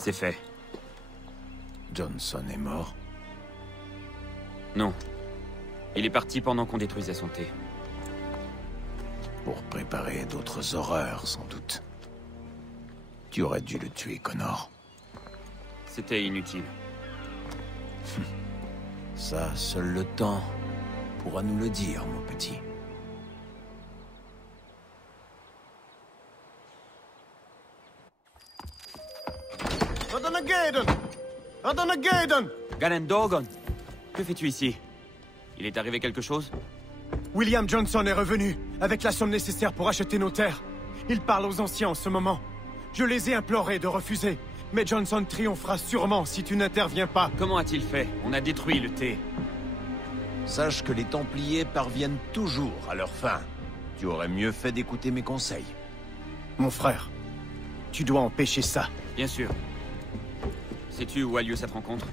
C'est fait. Johnson est mort? Non. Il est parti pendant qu'on détruisait son thé. Pour préparer d'autres horreurs, sans doute. Tu aurais dû le tuer, Connor. C'était inutile. Ça, seul le temps pourra nous le dire, mon petit. Galen Dorgon! Que fais-tu ici? Il est arrivé quelque chose? William Johnson est revenu, avec la somme nécessaire pour acheter nos terres. Il parle aux anciens en ce moment. Je les ai implorés de refuser, mais Johnson triomphera sûrement si tu n'interviens pas. Comment a-t-il fait? On a détruit le thé. Sache que les Templiers parviennent toujours à leur fin. Tu aurais mieux fait d'écouter mes conseils. Mon frère, tu dois empêcher ça. Bien sûr. Sais-tu où a lieu cette rencontre?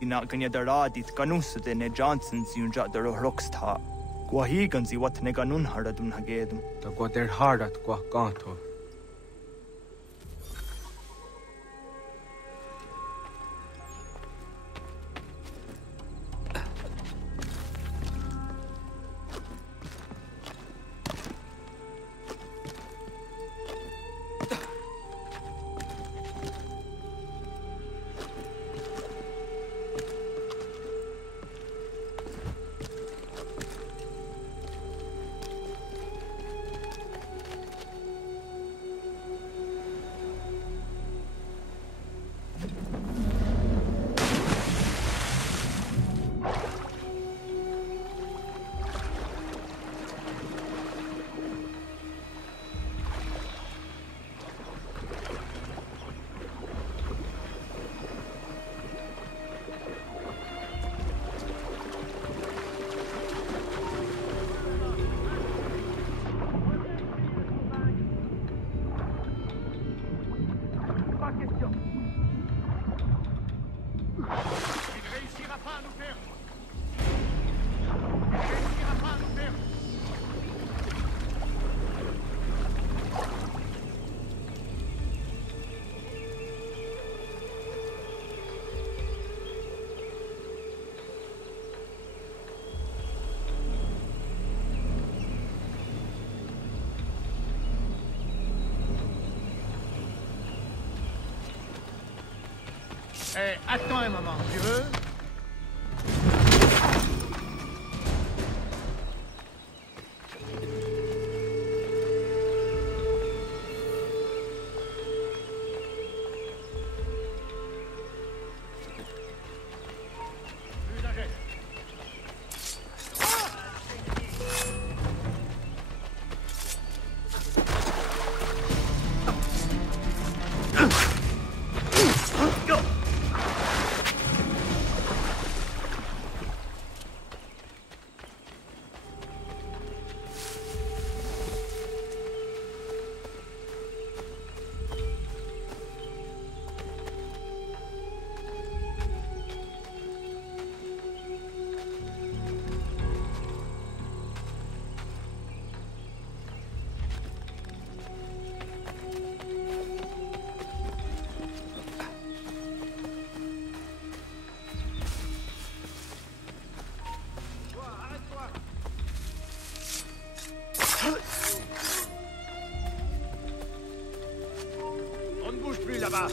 Ina ganya daradit ganus de ne Johnson ziunja der rocksta. Gwahi ganzi wat ne ganun haradun hagedum. Ta gwa der hardat gwa ganto. Attends un moment, tu veux? pas.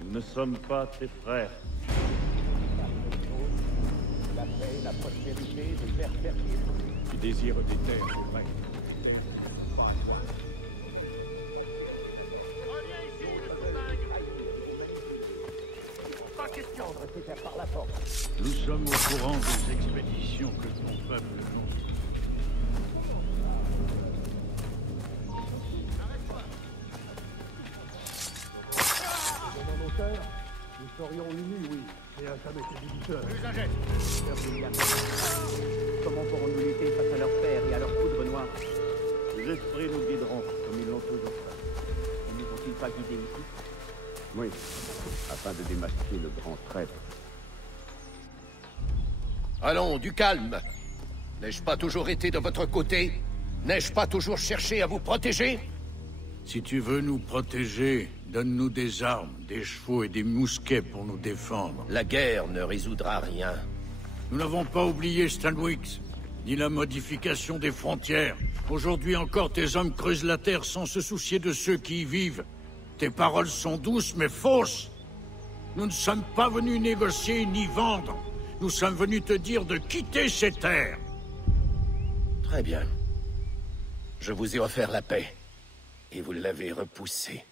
Nous ne sommes pas tes frères. La paix, la prospérité, des terres fertiles. Tu désires des terres, c'est vrai. Reviens ici, le sous-dingue. Pas question. Par la porte. Nous sommes au courant des expéditions que ton peuple conduit. Nous serions unis, oui, et à jamais débiteur. Plus un geste. Comment pourrons-nous lutter face à leur père et à leur poudre noire? Les esprits nous guideront comme ils l'ont toujours fait. Ne nous ont-ils pas guidés ici? Oui, afin de démasquer le grand traître. Allons, du calme. N'ai-je pas toujours été de votre côté? N'ai-je pas toujours cherché à vous protéger? Si tu veux nous protéger, donne-nous des armes, des chevaux et des mousquets pour nous défendre. La guerre ne résoudra rien. Nous n'avons pas oublié Stanwix, ni la modification des frontières. Aujourd'hui encore, tes hommes creusent la terre sans se soucier de ceux qui y vivent. Tes paroles sont douces, mais fausses. Nous ne sommes pas venus négocier ni vendre. Nous sommes venus te dire de quitter ces terres. Très bien. Je vous ai offert la paix. Et vous l'avez repoussée.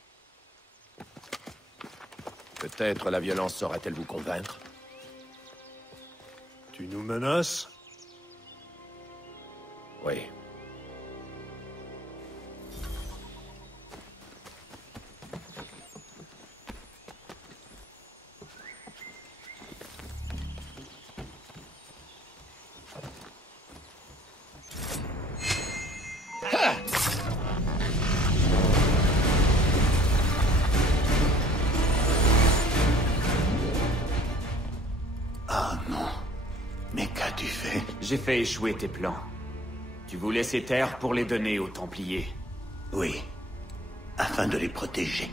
Peut-être la violence saura-t-elle vous convaincre? Tu nous menaces? Oui. Ah non. Mais qu'as-tu fait? J'ai fait échouer tes plans. Tu voulais ces terres pour les donner aux Templiers. Oui. Afin de les protéger.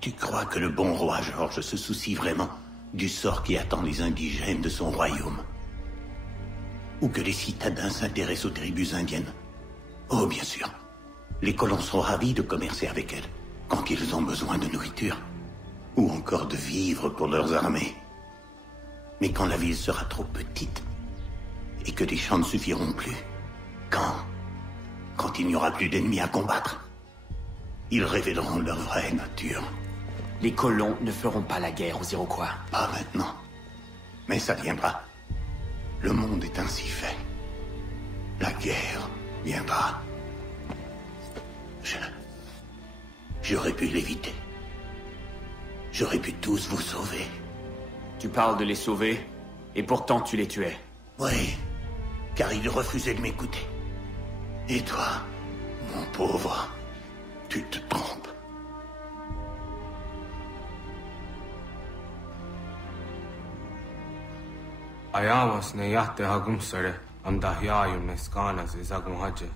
Tu crois que le bon roi George se soucie vraiment du sort qui attend les indigènes de son royaume? Ou que les citadins s'intéressent aux tribus indiennes? Oh, bien sûr. Les colons sont ravis de commercer avec elles, quand ils ont besoin de nourriture. Ou encore de vivres pour leurs armées. Mais quand la ville sera trop petite, et que les champs ne suffiront plus, quand il n'y aura plus d'ennemis à combattre, ils révéleront leur vraie nature. Les colons ne feront pas la guerre aux Iroquois. Pas maintenant. Mais ça viendra. Le monde est ainsi fait. La guerre viendra. J'aurais pu l'éviter. J'aurais pu tous vous sauver. Tu parles de les sauver, et pourtant tu les tuais. Oui, car ils refusaient de m'écouter. Et toi, mon pauvre, tu te trompes. Ayawas ne yahte hagum sare, am dahyayu ne skanas izagum haje.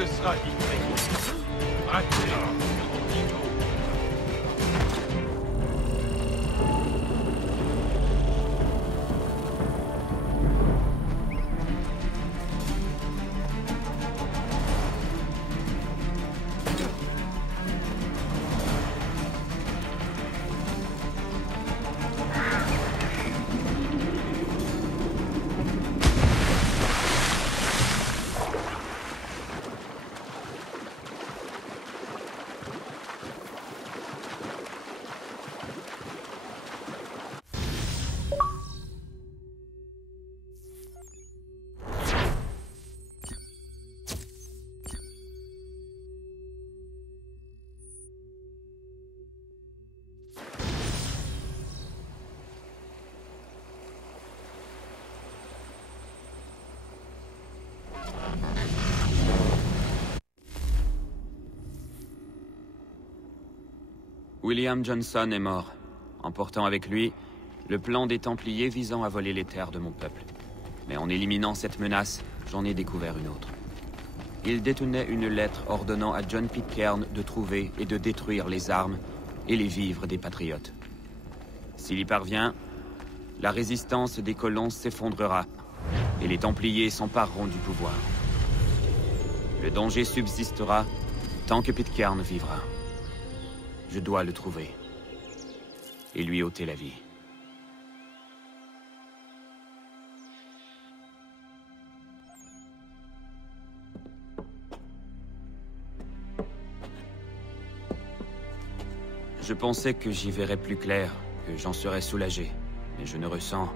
Ce sera livré. Raté. William Johnson est mort, emportant avec lui le plan des Templiers visant à voler les terres de mon peuple. Mais en éliminant cette menace, j'en ai découvert une autre. Il détenait une lettre ordonnant à John Pitcairn de trouver et de détruire les armes et les vivres des Patriotes. S'il y parvient, la résistance des colons s'effondrera et les Templiers s'empareront du pouvoir. Le danger subsistera tant que Pitcairn vivra. Je dois le trouver et lui ôter la vie. Je pensais que j'y verrais plus clair, que j'en serais soulagé, mais je ne ressens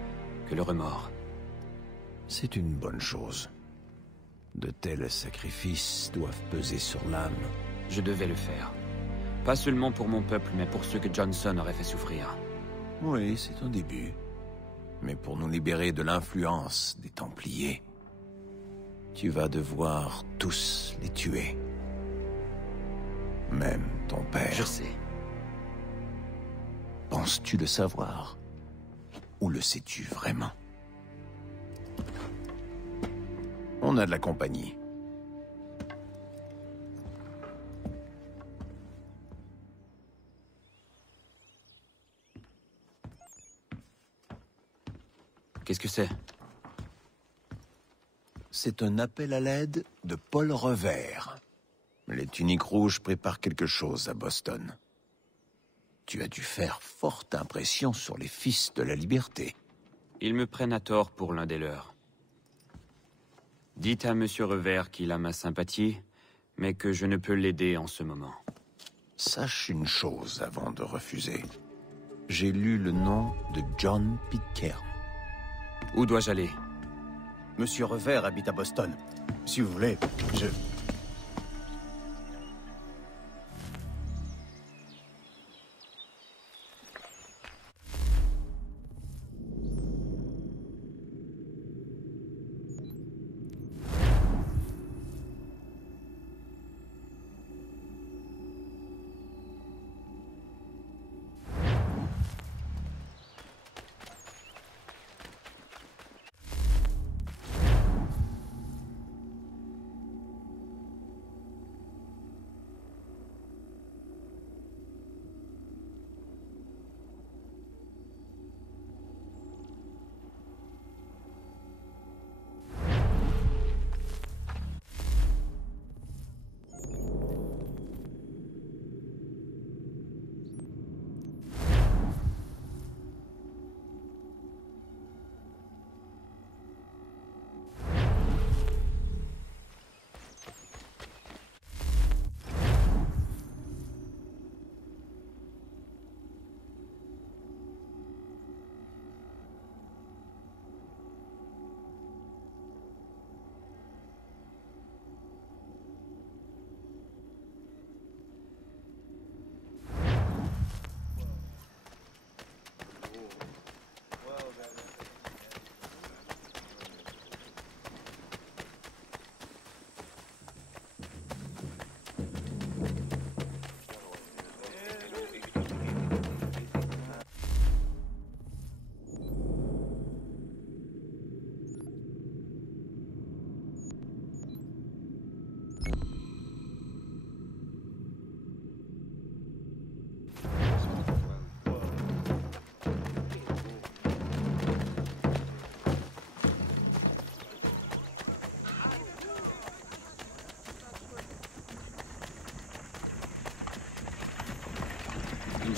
que le remords. C'est une bonne chose. De tels sacrifices doivent peser sur l'âme. Je devais le faire. Pas seulement pour mon peuple, mais pour ceux que Johnson aurait fait souffrir. Oui, c'est un début. Mais pour nous libérer de l'influence des Templiers, tu vas devoir tous les tuer. Même ton père. Je sais. Penses-tu le savoir? Ou le sais-tu vraiment? On a de la compagnie. Qu'est-ce que c'est? C'est un appel à l'aide de Paul Revers. Les tuniques rouges préparent quelque chose à Boston. Tu as dû faire forte impression sur les fils de la liberté. Ils me prennent à tort pour l'un des leurs. Dites à Monsieur Revers qu'il a ma sympathie, mais que je ne peux l'aider en ce moment. Sache une chose avant de refuser. J'ai lu le nom de John Pitcairn. Où dois-je aller? Monsieur Revers habite à Boston. Si vous voulez, je...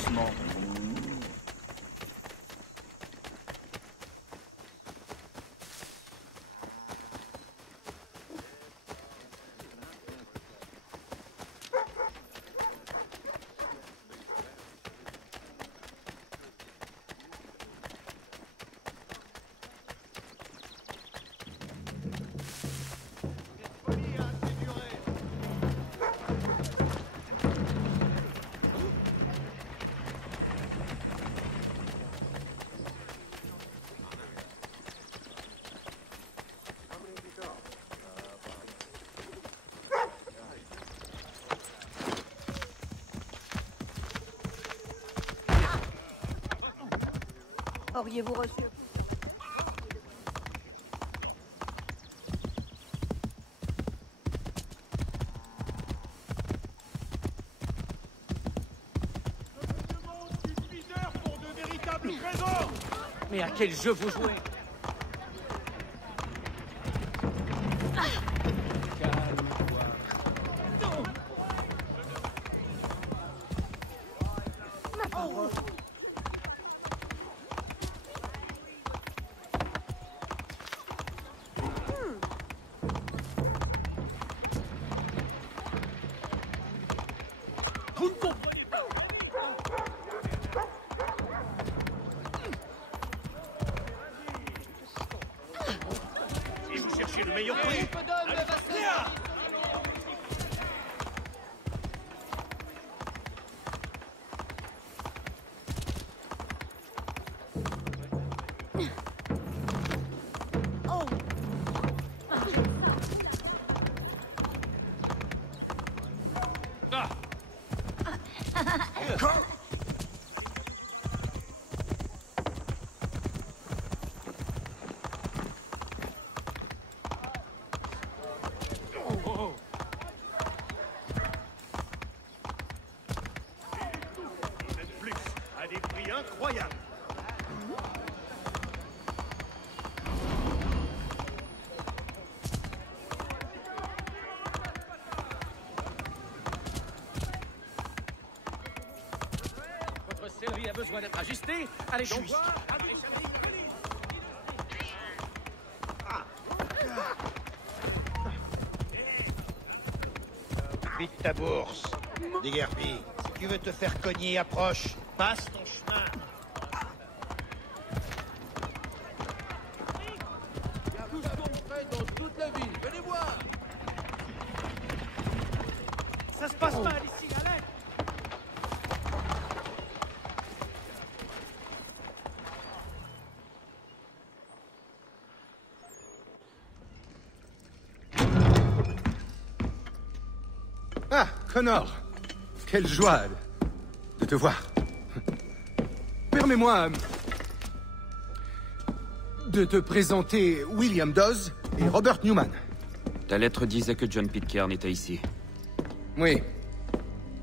doucement. Auriez-vous reçu? Mais à quel jeu vous jouez? Le meilleur prix. À des prix incroyables. Votre sellerie a besoin d'être ajustée. Allez donc voir. Vite ta bourse. Déguerpille. Si tu veux te faire cogner, approche. Passe ton chemin. Il y a tout ce qu'on fait dans toute la ville. Venez voir. Ça se passe mal ici, allez. Ah, Connor! Quelle joie de te voir. Permets-moi de te présenter William Dawes et Robert Newman. Ta lettre disait que John Pitcairn était ici. Oui.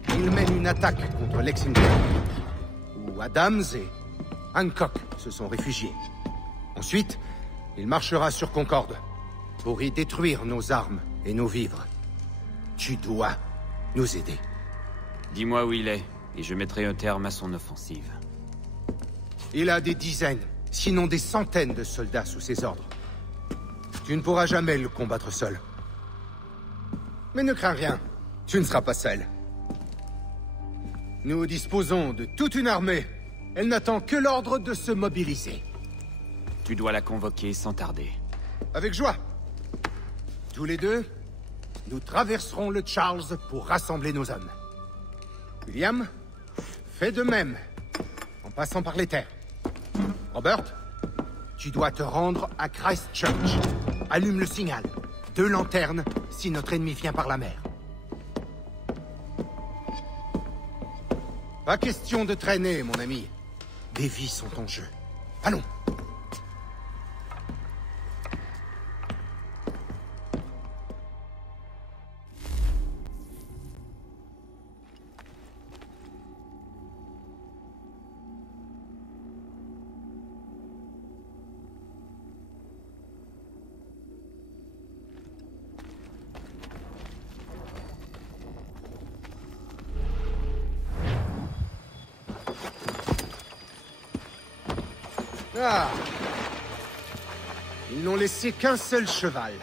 Il mène une attaque contre Lexington, où Adams et Hancock se sont réfugiés. Ensuite, il marchera sur Concorde pour y détruire nos armes et nos vivres. Tu dois nous aider. Dis-moi où il est, et je mettrai un terme à son offensive. Il a des dizaines, sinon des centaines de soldats sous ses ordres. Tu ne pourras jamais le combattre seul. Mais ne crains rien, tu ne seras pas seul. Nous disposons de toute une armée. Elle n'attend que l'ordre de se mobiliser. Tu dois la convoquer sans tarder. Avec joie. Tous les deux, nous traverserons le Charles pour rassembler nos hommes. William, fais de même, en passant par les terres. Robert, tu dois te rendre à Christchurch. Allume le signal. 2 lanternes si notre ennemi vient par la mer. Pas question de traîner, mon ami. Des vies sont en jeu. Allons. Ah. Ils n'ont laissé qu'un seul cheval.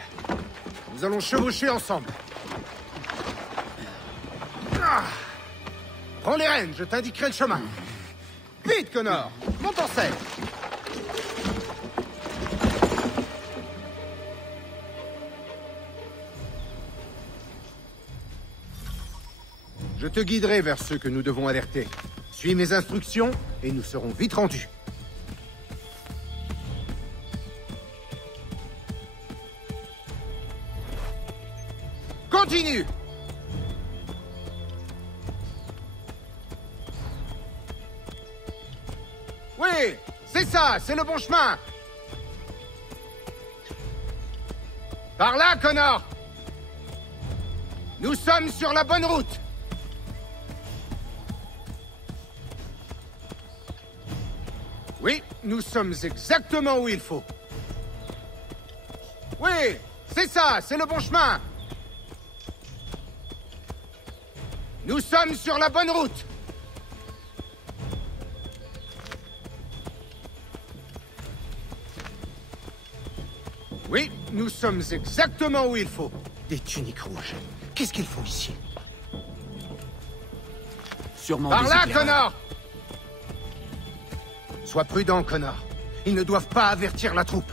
Nous allons chevaucher ensemble. Ah. Prends les rênes, je t'indiquerai le chemin. Vite, Connor! Monte en selle! Je te guiderai vers ceux que nous devons alerter. Suis mes instructions et nous serons vite rendus. Continue! Oui, c'est ça, c'est le bon chemin. Par là, Connor! Nous sommes sur la bonne route. Oui, nous sommes exactement où il faut. Oui, c'est ça, c'est le bon chemin. Nous sommes sur la bonne route. Oui, nous sommes exactement où il faut. Des tuniques rouges. Qu'est-ce qu'il faut ici? Sûrement par des là, éclairs. Connor! Sois prudent, Connor. Ils ne doivent pas avertir la troupe.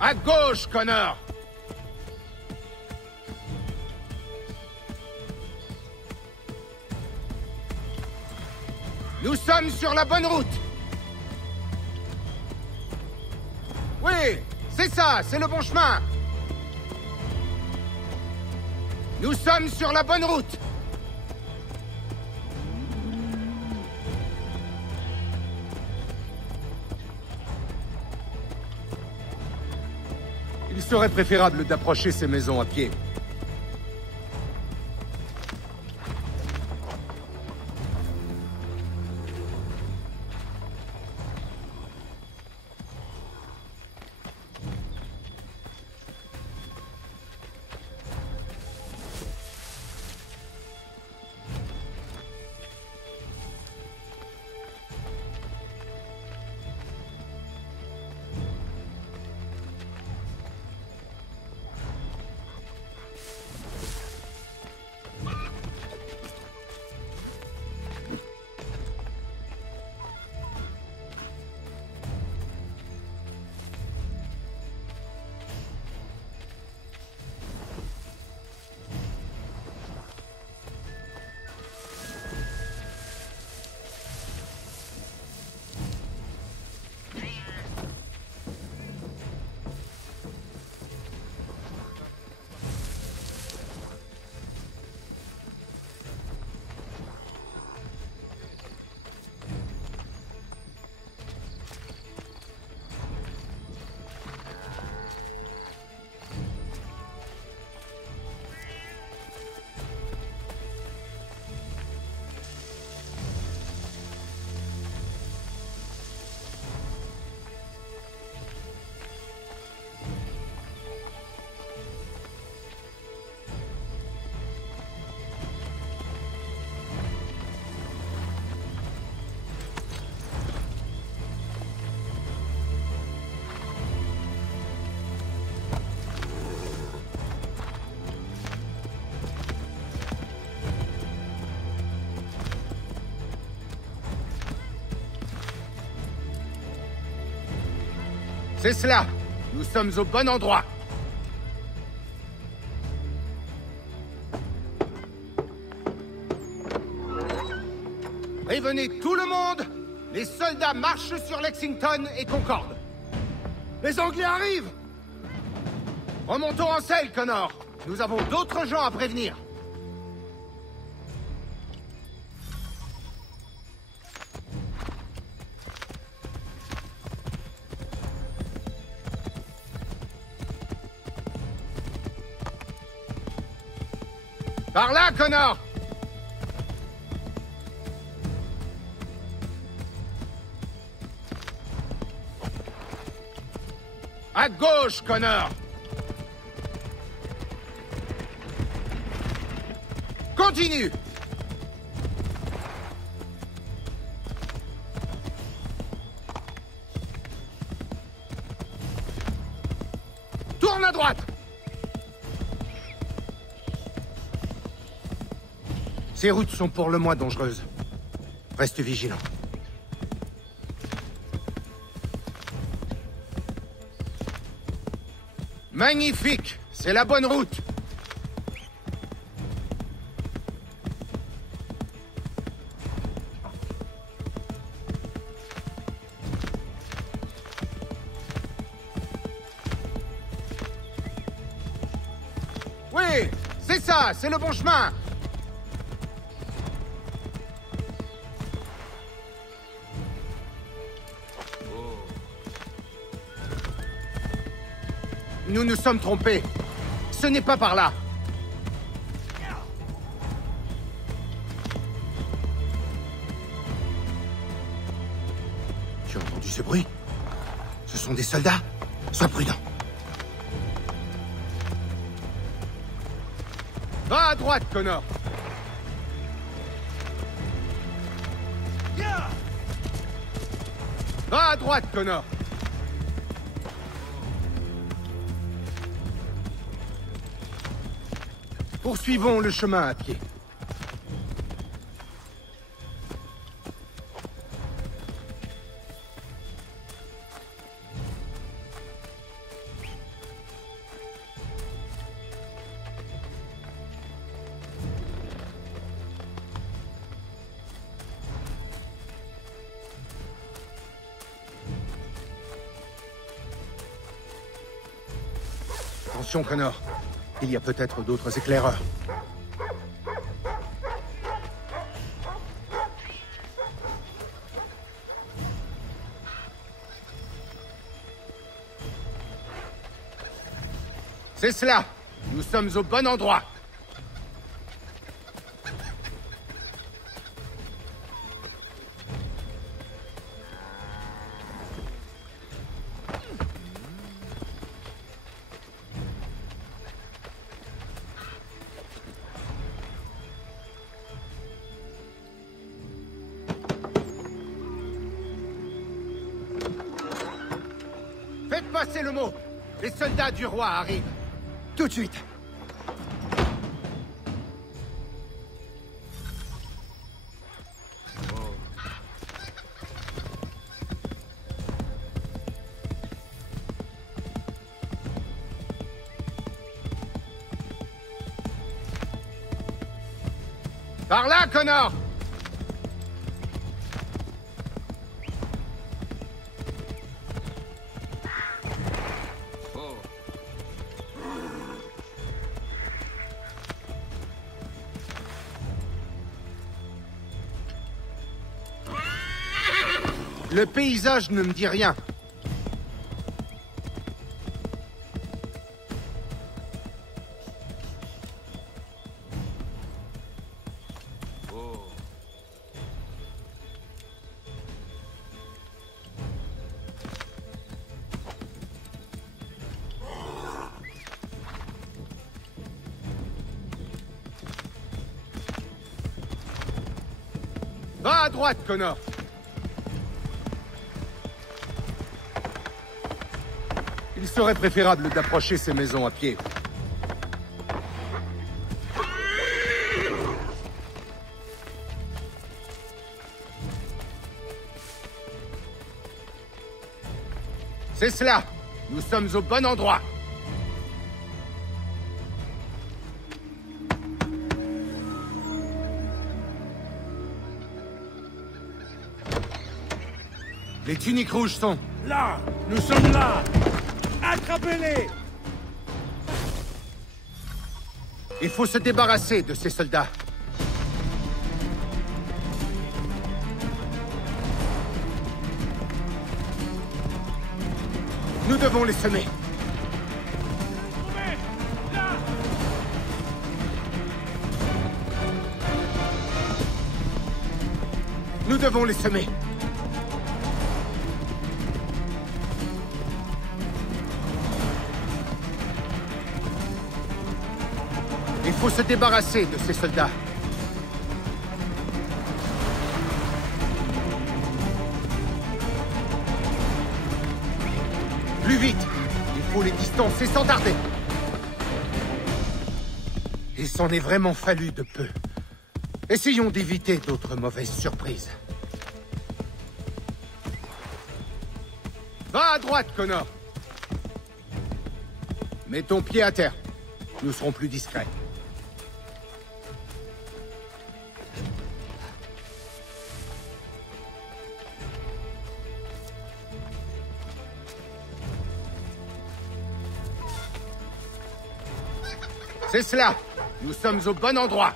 À gauche, Connor! Nous sommes sur la bonne route. Oui, c'est ça, c'est le bon chemin. Nous sommes sur la bonne route. Il serait préférable d'approcher ces maisons à pied. C'est cela. Nous sommes au bon endroit. Prévenez tout le monde. Les soldats marchent sur Lexington et Concorde. Les Anglais arrivent. Remontons en selle, Connor. Nous avons d'autres gens à prévenir. Par là, Connor! À gauche, Connor! Continue! Tourne à droite! Ces routes sont pour le moins dangereuses. Reste vigilant. Magnifique! C'est la bonne route! Oui! C'est ça! C'est le bon chemin! Nous nous sommes trompés. Ce n'est pas par là. Tu as entendu ce bruit? Ce sont des soldats. Sois prudent. Va à droite, Connor. Va à droite, Connor. Poursuivons le chemin à pied. Attention, Connor. Il y a peut-être d'autres éclaireurs. C'est cela. Nous sommes au bon endroit. Faites passer le mot. Les soldats du roi arrivent. Tout de suite. Par là, Connor! Le paysage ne me dit rien. Va à droite, Connor. Il serait préférable d'approcher ces maisons à pied. C'est cela. Nous sommes au bon endroit. Les tuniques rouges sont... Là! Nous sommes là! Attrapez-les! Il faut se débarrasser de ces soldats. Nous devons les semer. Nous devons les semer. Il faut se débarrasser de ces soldats. Plus vite! Il faut les distancer sans tarder. Il s'en est vraiment fallu de peu. Essayons d'éviter d'autres mauvaises surprises. Va à droite, Connor. Mets ton pied à terre. Nous serons plus discrets. C'est cela. Nous sommes au bon endroit.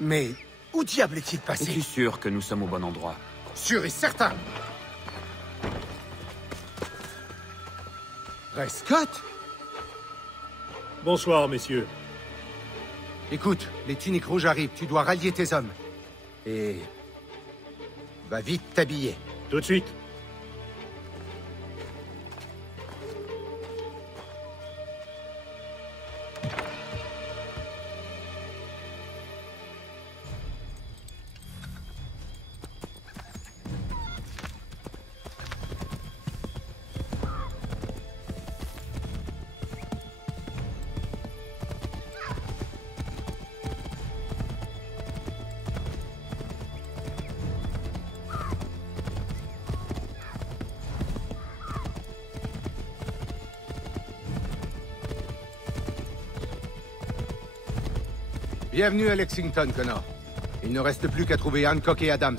Mais où diable est-il passé? Es-tu sûr que nous sommes au bon endroit? Sûr et certain. Prescott? Bonsoir, messieurs. Écoute, les tuniques rouges arrivent. Tu dois rallier tes hommes. Et... va vite t'habiller. Tout de suite. Bienvenue à Lexington, Connor. Il ne reste plus qu'à trouver Hancock et Adams.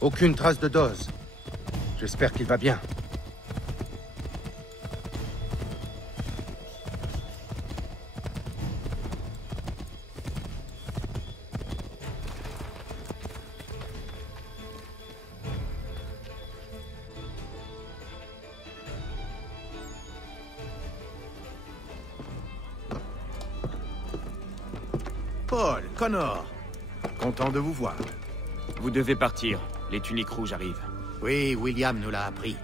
Aucune trace de Dawes. J'espère qu'il va bien. Paul, Connor, content de vous voir. Vous devez partir. Les tuniques rouges arrivent. Oui, William nous l'a appris.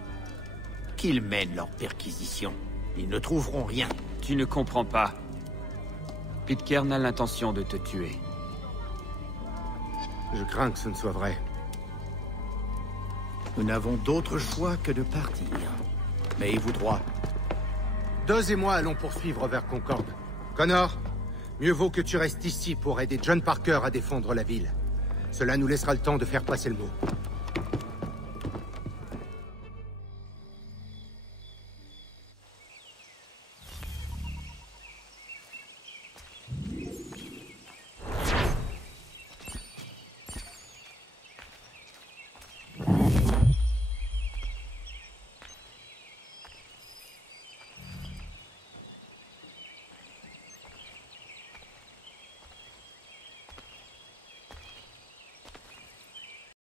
Qu'ils mènent leur perquisition. Ils ne trouveront rien. Tu ne comprends pas. Pitcairn a l'intention de te tuer. Je crains que ce ne soit vrai. Nous n'avons d'autre choix que de partir. Mais ayez-vous droit. Dawes et moi allons poursuivre vers Concorde. Connor, mieux vaut que tu restes ici pour aider John Parker à défendre la ville. Cela nous laissera le temps de faire passer le mot.